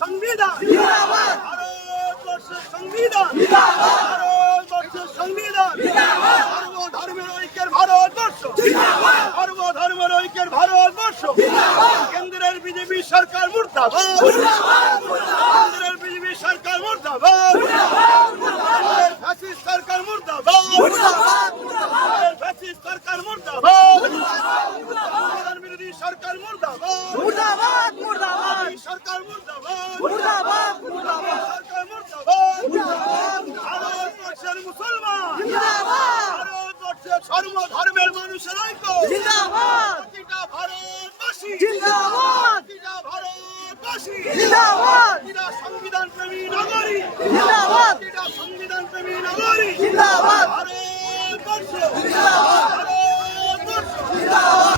সংবিধান সংবিধান সর্বধর্মের ঐক্যের ভারতবর্ষ, সর্বধর্মের ঐক্যের ভারতবর্ষ। কেন্দ্রের বিজেপি সরকার মুর্দাবাদ, কেন্দ্রের বিজেপি সরকার মুর্দাবাদ, ফ্যাসিস্ট সরকার মুর্দাবাদ, ফ্যাসিস্ট সরকার মুর্দাবাদ, প্রধান বিরোধী সরকার মুর্দাবাদ, মুর্দাবাদ মুর্দাবাদ সরকার মুর্দাবাদ, মুর্দাবাদ মুর্দাবাদ সরকার মুর্দাবাদ। ভারতবর্ষের মুসলমান জিন্দাবাদ, ভারতবর্ষের সর্বধর্মের মানুষের ঐক্য জিন্দাবাদ, প্রতিটা ভারতবাসী জিন্দাবাদ, প্রতিটা ভারতবাসী জিন্দাবাদ, প্রতিটা সংবিধান প্রেমী নাগরিক জিন্দাবাদ, প্রতিটা সংবিধান প্রেমী নাগরিক জিন্দাবাদ, ভারতবর্ষ জিন্দাবাদ, ভারতবর্ষ জিন্দাবাদ।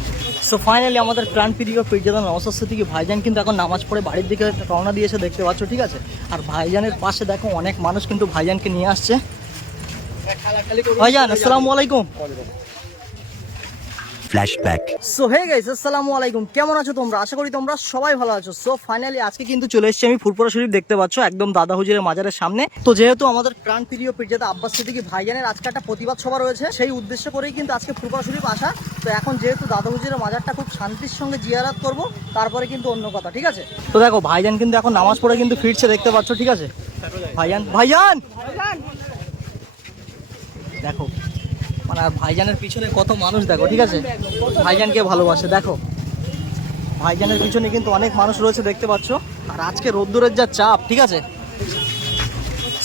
সো ফাইনালি আমাদের প্রাণপ্রিয় পীরজাদা নওশাদ সিদ্দিকী ভাইজান কিন্তু এখন নামাজ পড়ে বাড়ির দিকে রওনা দিয়েছে দেখতে পাচ্ছ, ঠিক আছে। আর ভাইজানের পাশে দেখো অনেক মানুষ কিন্তু ভাইজানকে নিয়ে আসছে। ভাইজান আসসালামু আলাইকুম। ফ্ল্যাশব্যাক। সো হে গাইস আসসালামু আলাইকুম, কেমন আছো তোমরা? আশা করি তোমরা সবাই ভালো আছো। সো ফাইনালি আজকে কিন্তু চলে এসেছি আমি ফুরফুরা শরীফ, দেখতে পাচ্ছ একদম দাদা হুজুরের মাজারের সামনে। তো যেহেতু আমাদের প্রাণপ্রিয় পীরজাদা আব্বাস সিদ্দিকী ভাইজানের আজকে একটা প্রতিবাদ সভা রয়েছে, সেই উদ্দেশ্য করেই কিন্তু আজকে ফুরফুরা শরীফ আসা। তো এখন যেহেতু দাদা হুজুরের মাজারটা খুব শান্তির সঙ্গে জিয়ারাত করব, তারপরে কিন্তু অন্য কথা, ঠিক আছে। তো দেখো ভাইজান কিন্তু এখন নামাজ পড়ে কিন্তু ফিরছে দেখতে পাচ্ছ, ঠিক আছে। ভাইজান ভাইজান দেখো মানে ভাইজানের পিছনে কত মানুষ দেখো, ঠিক আছে। ভাইজানকে ভালোবাসে দেখো, ভাইজানের পিছনে কিন্তু অনেক মানুষ রয়েছে দেখতে পাচ্ছ। আর আজকে রোদ্দুরের যা চাপ, ঠিক আছে।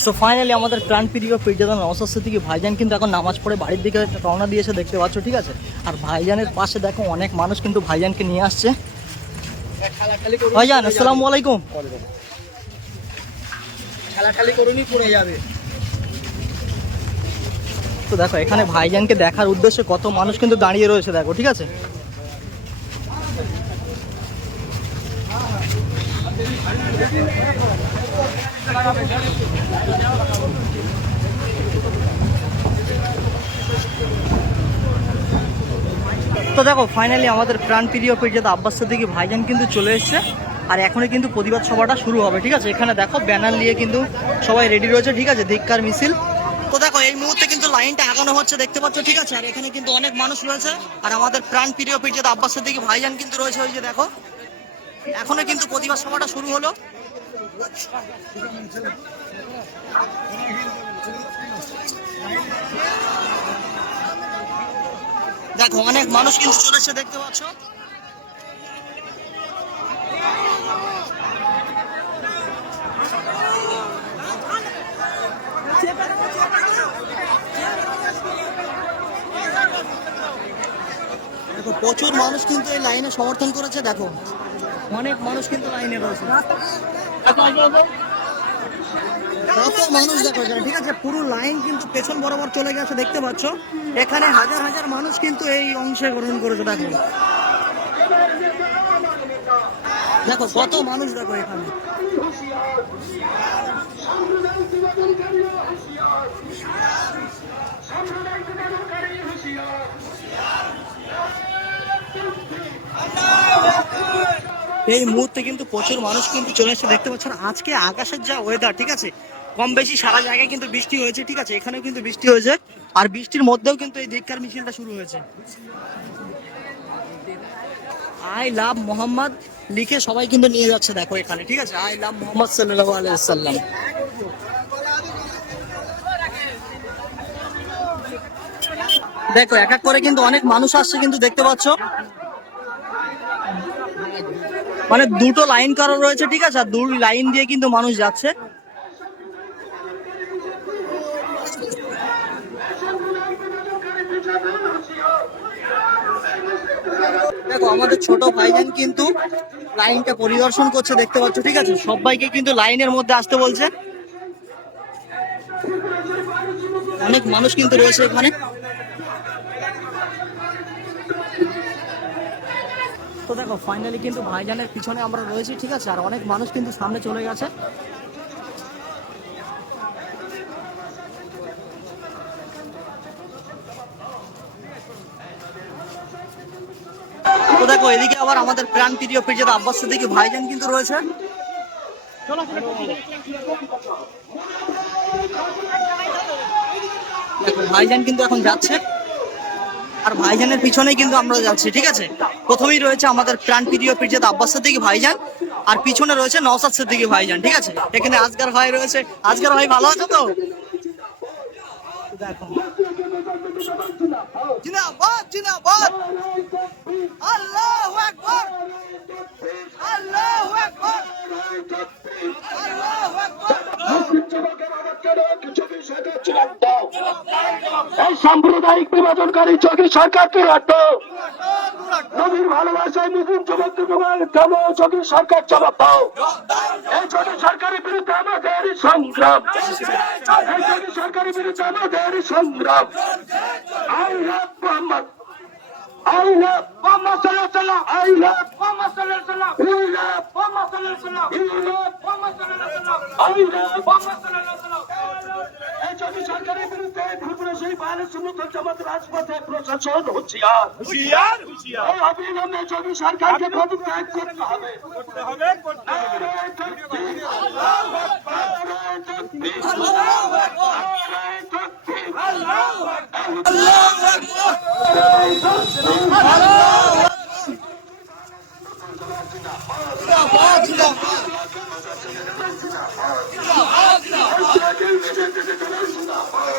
সো ফাইনালি আমাদের প্রাণপ্রিয় পীরজাদা নওশাদ সিদ্দিকী ভাইজান কিন্তু এখন নামাজ পড়ে বাড়ির দিকে রওনা দিয়েছে দেখতে পাচ্ছ, ঠিক আছে। আর ভাইজানের পাশে দেখো অনেক মানুষ কিন্তু ভাইজানকে নিয়ে আসছে। ভাইজান আসসালামু আলাইকুম। খেলাখালি করুনি পড়ে যাবে। তো দেখো এখানে ভাইজানকে দেখার উদ্দেশ্যে কত মানুষ কিন্তু দাঁড়িয়ে রয়েছে দেখো, ঠিক আছে। তো দেখো ফাইনালি আমাদের প্রাণপ্রিয় পীরজাদা আব্বাস সিদ্দিকী ভাইজান কিন্তু চলে এসেছে। আর এখনই কিন্তু প্রতিবাদ সভাটা শুরু হবে, ঠিক আছে। এখানে দেখো ব্যানার নিয়ে কিন্তু সবাই রেডি রয়েছে, ঠিক আছে, ধিক্কার মিছিল। তো দেখো এই মুহূর্তে কিন্তু লাইনটা আগানো হচ্ছে দেখতে পাচ্ছ, ঠিক আছে। আর এখানে কিন্তু অনেক মানুষ রয়েছে। আর আমাদের প্রাণপ্রিয় পীরজাদা আব্বাস সিদ্দিকী ভাইজান কিন্তু রয়েছে, ওই যে দেখো এখনো কিন্তু প্রতিবাদ সভাটা শুরু হলো। দেখো অনেক মানুষ কিন্তু চলেছে দেখতে পাচ্ছ। দেখো প্রচুর মানুষ কিন্তু এই লাইনে সমর্থন করেছে, দেখো অনেক মানুষ কিন্তু লাইনে রয়েছে। কত মানুষ দেখো এখানে, ঠিক আছে। পুরো লাইন কিন্তু পেছন বরাবর চলে গেছে দেখতে পাচ্ছ। এখানে হাজার হাজার মানুষ কিন্তু এই অংশে গ্রহণ করেছে দেখো। দেখো কত মানুষ দেখো এখানে। এই মুহূর্তে কিন্তু প্রচুর মানুষ কিন্তু চলে এসেছে দেখতে পাচ্ছেন। আজকে আকাশের যা ওয়েদার, ঠিক আছে, কম বেশি সারা জায়গায় কিন্তু বৃষ্টি হয়েছে, ঠিক আছে। এখানেও কিন্তু বৃষ্টি হয়েছে। আর বৃষ্টির মধ্যেও কিন্তু এই ধিক্কার মিছিলটা শুরু হয়েছে। আই লাভ মোহাম্মদ লিখে সবাই কিন্তু নিয়ে যাচ্ছে দেখো এখানে, ঠিক আছে। আই লাভ মোহাম্মদ সাল্লাল্লাহু আলাইহি ওয়াসাল্লাম। দেখো এক এক করে কিন্তু অনেক মানুষ আসছে কিন্তু দেখতে পাচ্ছ। মানে দুটো লাইন করা রয়েছে, ঠিক আছে। আর দুই লাইন দিয়ে কিন্তু মানুষ যাচ্ছে। দেখো আমাদের ছোট ভাইজান কিন্তু লাইনটা পরিদর্শন করছে দেখতে পাচ্ছ, ঠিক আছে। সবাইকে কিন্তু লাইনের মধ্যে আসতে বলছে। অনেক মানুষ কিন্তু রয়েছে এখানে। তো দেখো ফাইনালি কিন্তু ভাইজানের পিছনে আমরা রয়েছি, ঠিক আছে, আর অনেক মানুষ কিন্তু সামনে চলে গেছে। তো দেখো এদিকে আবার আমাদের প্রাণ প্রিয় পিরজাদা আব্বাস সিদ্দিকী ভাইজান কিন্তু রয়েছে। দেখো ভাইজান কিন্তু এখন যাচ্ছে, আর ভাইজানের পিছনেই কিন্তু আমরা যাচ্ছি, ঠিক আছে। প্রথমেই রয়েছে আমাদের প্রাণ প্রিয় পিরজাদা আব্বাস সিদ্দিকী ভাইজান, আর পিছনে রয়েছে নওশাদ সিদ্দিকী ভাইজান, ঠিক আছে। এখানে আজগার ভাই রয়েছে। আজগার ভাই ভালো আছো তো? দেখো জিন্দাবাদ জিন্দাবাদ, আল্লাহু আকবার, আল্লাহু আকবার, আল্লাহু আকবার। এই সাম্প্রদায়িক বিভাজনকারী যোগী সরকারকে হটাও। নবীর ভালোবাসায় মুসলিম যুবকদের যোগী সরকার জবাব দাও। এই যোগী সরকারের বিরুদ্ধে আমাদের সংগ্রাম, এই যোগী সরকারের বিরুদ্ধে আমাদের সংগ্রাম। I love Mohammad, I love Muhammad sallallahu alaihi wasallam. I love Muhammad sallallahu alaihi wasallam. We love Muhammad sallallahu alaihi wasallam. We love Muhammad sallallahu alaihi wasallam. I love Muhammad sallallahu alaihi wasallam. এই যোগী সরকারের বিরুদ্ধে ত্রিপুরা সেই আহলে সুন্নাত ওয়াল জামাত রাজপথে প্রশাসন হুঁশিয়ার হুঁশিয়ার হুঁশিয়ার। এই অবিলম্বে যোগী সরকারকে পদত্যাগ করতে হবে, করতে হবে, করতে হবে। নারায়ে তাকবীর, আল্লাহু আকবার, নারায়ে তাকবীর, আল্লাহু আকবার, নারায়ে তাকবীর, আল্লাহু আকবার, আল্লাহু আকবার, নারায়ে তাকবীর।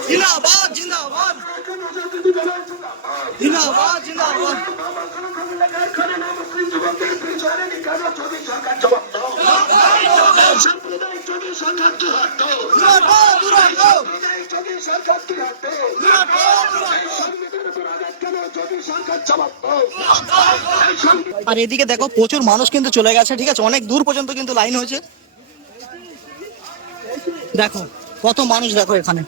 জিন্দাবাদ জিন্দাবাদ জিন্দাবাদ জিন্দাবাদ। আর এদিকে দেখো প্রচুর মানুষ কিন্তু চলে গেছে, ঠিক আছে, অনেক দূর পর্যন্ত কিন্তু লাইন হয়েছে। দেখো কত মানুষ, দেখো এখানে,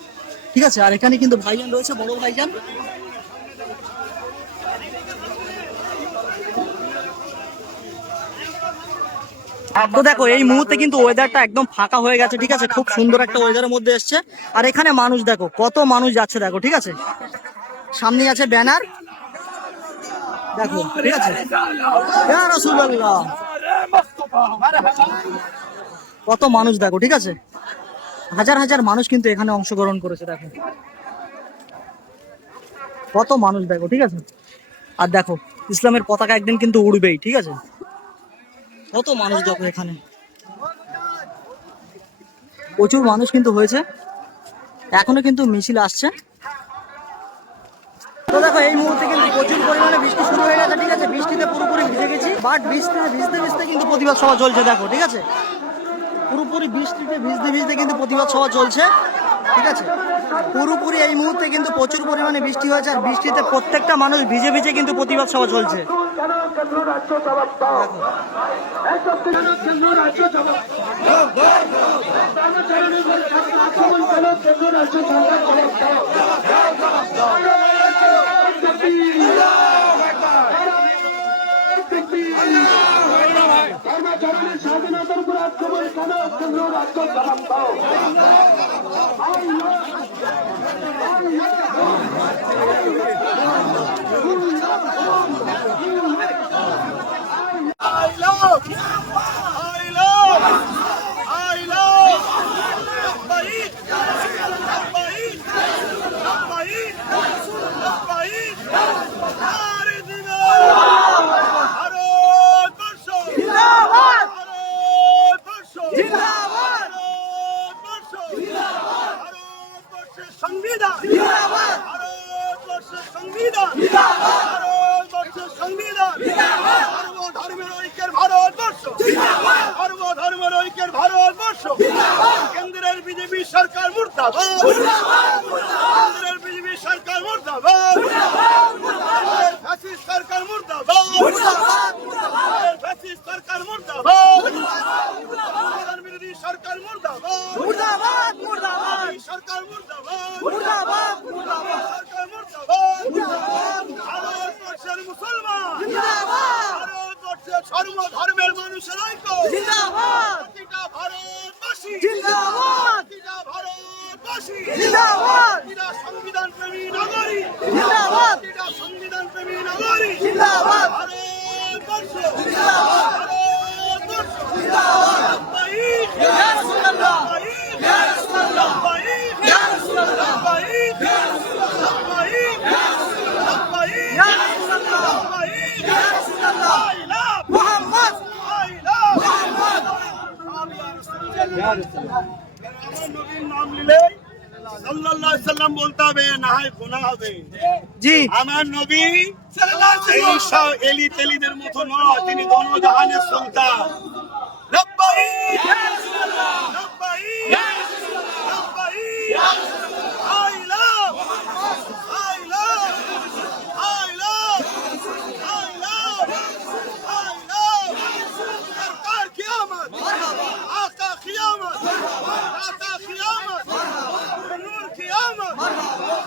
ঠিক আছে। আর এখানে কিন্তু ভাইজান রয়েছে, বড় ভাইজান। তো দেখো এই মুহূর্তে কিন্তু ওয়েদারটা একদম ফাঁকা হয়ে গেছে, ঠিক আছে, খুব সুন্দর একটা ওয়েদারের মধ্যে এসছে। আর এখানে মানুষ দেখো কত মানুষ যাচ্ছে, দেখো, ঠিক আছে। সামনে আছে ব্যানার, দেখো, ঠিক আছে, ইয়া রাসূলুল্লাহ, কত মানুষ দেখো, ঠিক আছে। হাজার হাজার মানুষ কিন্তু এখানে অংশগ্রহণ করেছে, দেখো কত মানুষ, দেখো, ঠিক আছে। আর দেখো ইসলামের পতাকা একদিন কিন্তু উড়বেই, ঠিক আছে। কত মানুষ দেখো এখানে, প্রচুর মানুষ কিন্তু হয়েছে, এখনো কিন্তু মিছিল আসছে। তো দেখো এই মুহূর্তে কিন্তু প্রচুর পরিমাণে বৃষ্টি শুরু হয়ে গেছে, ঠিক আছে। বৃষ্টিতে পুরোপুরি ভিজে গেছি, বাট বৃষ্টিতে ভিজতে ভিজতে কিন্তু প্রতিবাদ সভা চলছে, দেখো, ঠিক আছে। পুরোপুরি বৃষ্টিতে ভিজতে ভিজতে কিন্তু প্রতিবাদ সভা চলছে, ঠিক আছে। পুরোপুরি এই মুহূর্তে কিন্তু প্রচুর পরিমাণে বৃষ্টি হয়েছে, আর বৃষ্টিতে প্রত্যেকটা মানুষ ভিজে ভিজে কিন্তু প্রতিবাদ সভা চলছে। স্বাধীনতার উপর আক্রমণ কেন কেন্দ্র রাজ্য জবাব দাও। সংবিধান ভারতবর্ষের সংবিধান, ভারতবর্ষের সংবিধান, সর্বধর্মের ঐক্যের ভারতবর্ষ, সর্বধর্মের ঐক্যের ভারতবর্ষ। কেন্দ্রের বিজেপি সরকার মুর্দাবাদ, কেন্দ্রের বিজেপি সরকার মুর্দাবাদ, ফ্যাসিস্ট সরকার মুর্দাবাদ, ফ্যাসিস্ট সরকার মুর্দাবাদ, বিরোধী সরকার মুর্দাবাদ, মুর্দাবাদ মুর্দাবাদ, সরকার মুর্দাবাদ, মুর্দাবাদ মুর্দাবাদ, সরকার মুর্দাবাদ, মুর্দাবাদ। ধর্ম ধর্মের মানুষের ঐক্য জিন্দাবাদ প্রতিটা ভারতবাসী জিন্দাবাদ প্রতিটা ভারতবাসী জিন্দাবাদ প্রতিটা সংবিধান প্রেমী নাগরিক জিন্দাবাদ প্রতিটা সংবিধান প্রেমী নাগরিক জিন্দাবাদ ভারতবর্ষ জিন্দাবাদ ভারতবর্ষ জিন্দাবাদ লব্বাইক ইয়া রাসূলুল্লাহ লব্বাইক ইয়া রাসূলুল্লাহ লব্বাইক ইয়া রাসূলুল্লাহ লব্বাইক ইয়া রাসূলুল্লাহ লব্বাইক ইয়া রাসূলুল্লাহ লব্বাইক ইয়া রাসূলুল্লাহ লব্বাইক ইয়া রাসূলুল্লাহ I love Muhammad I love Muhammad আমার নবীর নাম নিলে সাল্লাল্লাহু আলাইহি সাল্লাম বলতে হবে না হয় গুনাহ হবে জি আমার নবী এই সব এলি তেলিদের মতো নয় তিনি দনজাহানের সুলতান লব্বাইক ইয়া রাসূলুল্লাহ লব্বাইক ইয়া রাসূলুল্লাহ লব্বাইক ইয়া রাসূলুল্লাহ I love I love I love I love I love सरकार की आमद आका क़यामत आका क़यामत नूर की आमद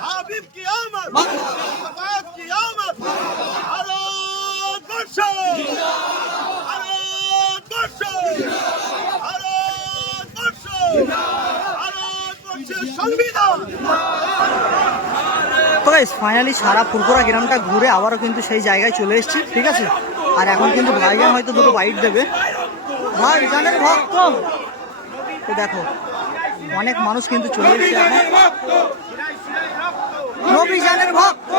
हाबिब की आमद शफाअत की आमद भारतवर्ष भारतवर्ष भारतवर्ष भारतवर्षের সংবিধান তো গাইস ফাইনালি সারা ফুরফুরা গ্রামটা ঘুরে আবারও কিন্তু সেই জায়গায় চলে এসেছি, ঠিক আছে। আর এখন কিন্তু ভাইজান হয়তো দুটো বাইট দেবে। ভাইজানের ভক্ত তো দেখো অনেক মানুষ কিন্তু চলে এসেছে এখন। নবীজানের ভক্ত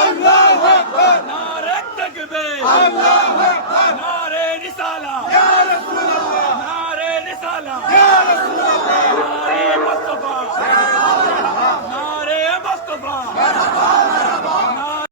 আল্লাহু আকবার নারে তাকবীর